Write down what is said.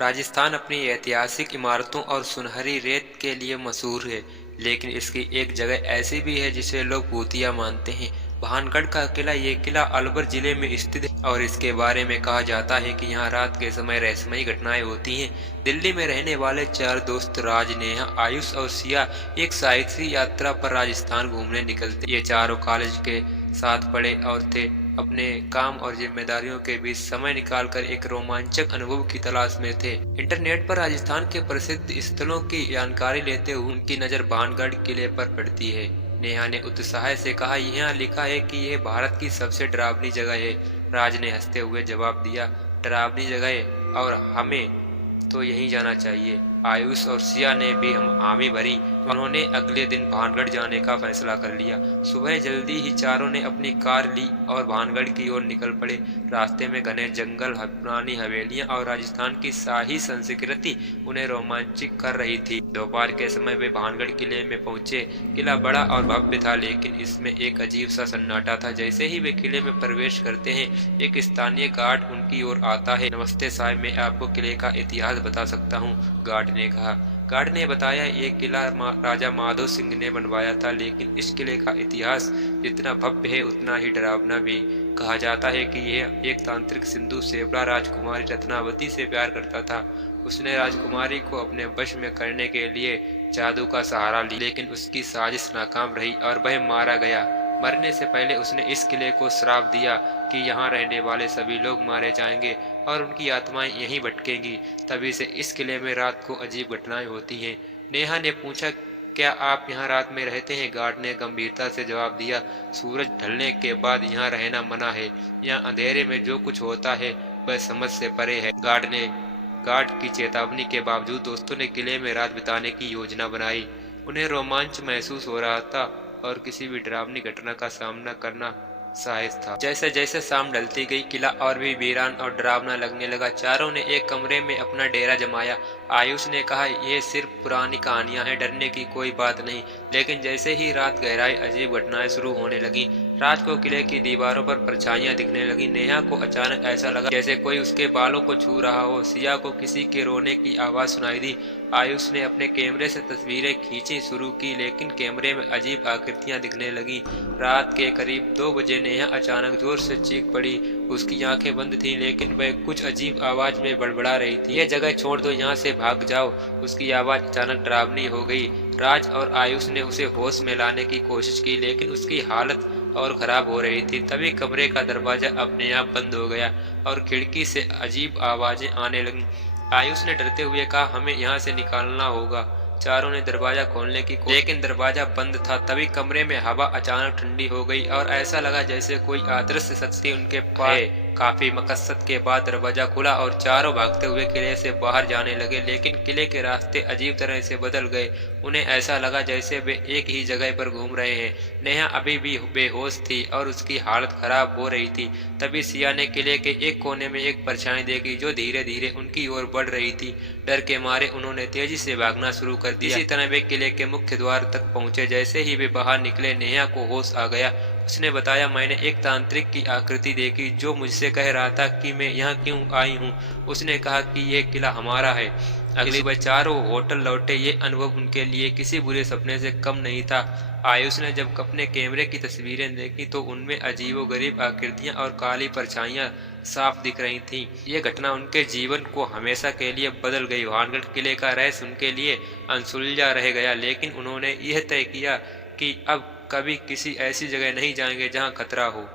राजस्थान अपनी ऐतिहासिक इमारतों और सुनहरी रेत के लिए मशहूर है, लेकिन इसकी एक जगह ऐसी भी है जिसे लोग भूतिया मानते हैं। भानगढ़ का किला। ये किला अलवर जिले में स्थित है और इसके बारे में कहा जाता है कि यहाँ रात के समय रहस्यमयी घटनाएं होती हैं। दिल्ली में रहने वाले चार दोस्त राज, नेहा, आयुष और सिया एक साहसिक यात्रा पर राजस्थान घूमने निकलते। ये चारों कॉलेज के साथ पढ़े और थे। अपने काम और जिम्मेदारियों के बीच समय निकालकर एक रोमांचक अनुभव की तलाश में थे। इंटरनेट पर राजस्थान के प्रसिद्ध स्थलों की जानकारी लेते हुए उनकी नजर भानगढ़ किले पर पड़ती है। नेहा ने उत्साह से कहा, यहाँ लिखा है कि यह भारत की सबसे डरावनी जगह है। राज ने हंसते हुए जवाब दिया, डरावनी जगह और हमें तो यहीं जाना चाहिए। आयुष और सिया ने भी हम हामी भरी। उन्होंने अगले दिन भानगढ़ जाने का फैसला कर लिया। सुबह जल्दी ही चारों ने अपनी कार ली और भानगढ़ की ओर निकल पड़े। रास्ते में घने जंगल, पुरानी हवेलियां और राजस्थान की शाही संस्कृति उन्हें रोमांचित कर रही थी। दोपहर के समय वे भानगढ़ किले में पहुंचे। किला बड़ा और भव्य था, लेकिन इसमें एक अजीब सा सन्नाटा था। जैसे ही वे किले में प्रवेश करते हैं, एक स्थानीय गार्ड उनकी ओर आता है। नमस्ते साहब, मैं आपको किले का इतिहास बता सकता हूँ, गार्ड ने कहा। गार्ड ने बताया, ये किला राजा माधो सिंह ने बनवाया था, लेकिन इस किले का इतिहास जितना भव्य है उतना ही डरावना भी। कहा जाता है कि यह एक तांत्रिक सिंधु सेवला राजकुमारी रत्नावती से प्यार करता था। उसने राजकुमारी को अपने वश में करने के लिए जादू का सहारा लिया, लेकिन उसकी साजिश नाकाम रही और वह मारा गया। मरने से पहले उसने इस किले को श्राप दिया कि यहाँ रहने वाले सभी लोग मारे जाएंगे और उनकी आत्माएं यहीं भटकेंगी। तभी से इस किले में रात को अजीब घटनाएं होती हैं। नेहा ने पूछा, क्या आप यहाँ रात में रहते हैं? गार्ड ने गंभीरता से जवाब दिया, सूरज ढलने के बाद यहाँ रहना मना है। यहाँ अंधेरे में जो कुछ होता है वह समझ से परे है। गार्ड की चेतावनी के बावजूद दोस्तों ने किले में रात बिताने की योजना बनाई। उन्हें रोमांच महसूस हो रहा था और किसी भी डरावनी घटना का सामना करना सहज था। जैसे जैसे शाम ढलती गई, किला और भी वीरान और डरावना लगने लगा। चारों ने एक कमरे में अपना डेरा जमाया। आयुष ने कहा, यह सिर्फ पुरानी कहानियां हैं, डरने की कोई बात नहीं। लेकिन जैसे ही रात गहराई, अजीब घटनाएं शुरू होने लगी। रात को किले की दीवारों पर परछाइयां दिखने लगी। नेहा को अचानक ऐसा लगा जैसे कोई उसके बालों को छू रहा हो। सिया को किसी के रोने की आवाज सुनाई दी। आयुष ने अपने कैमरे से तस्वीरें खींची शुरू की, लेकिन कैमरे में अजीब आकृतियां दिखने लगी। रात के करीब 2 बजे नेहा अचानक जोर से चीख पड़ी। उसकी आंखें बंद थीं, लेकिन वह कुछ अजीब आवाज में बड़बड़ा रही थी, यह जगह छोड़ दो, यहाँ से भाग जाओ। उसकी आवाज अचानक डरावनी हो गई। राज और आयुष ने उसे होश में लाने की कोशिश की, लेकिन उसकी हालत और खराब हो रही थी। तभी कमरे का दरवाजा अपने आप बंद हो गया और खिड़की से अजीब आवाजें आने लगीं। आयुष ने डरते हुए कहा, हमें यहाँ से निकालना होगा। चारों ने दरवाजा खोलने की कोशिश, लेकिन दरवाजा बंद था। तभी कमरे में हवा अचानक ठंडी हो गई और ऐसा लगा जैसे कोई अदृश्य शक्ति उनके पास। काफी मकसद के बाद दरवाजा खुला और चारों भागते हुए किले से बाहर जाने लगे, लेकिन किले के रास्ते अजीब तरह से बदल गए। उन्हें ऐसा लगा जैसे वे एक ही जगह पर घूम रहे हैं। नेहा अभी भी बेहोश थी और उसकी हालत खराब हो रही थी। तभी सिया ने किले के एक कोने में एक परछाई देखी जो धीरे धीरे उनकी ओर बढ़ रही थी। डर के मारे उन्होंने तेजी से भागना शुरू कर दिया। इसी तरह वे किले के मुख्य द्वार तक पहुंचे। जैसे ही वे बाहर निकले, नेहा को होश आ गया। उसने बताया, मैंने एक तांत्रिक की आकृति देखी जो मुझसे कह रहा था कि मैं यहाँ क्यों आई हूँ। उसने कहा कि यह किला हमारा है। अगली बार चारों होटल लौटे। ये अनुभव उनके लिए किसी बुरे सपने से कम नहीं था। आयुष ने जब अपने कैमरे की तस्वीरें देखी तो उनमें अजीबोगरीब आकृतियां और काली परछाइयां साफ दिख रही थीं। ये घटना उनके जीवन को हमेशा के लिए बदल गई। भानगढ़ किले का रहस्य उनके लिए अनसुलझा रह गया, लेकिन उन्होंने यह तय किया कि अब कभी किसी ऐसी जगह नहीं जाएंगे जहां खतरा हो।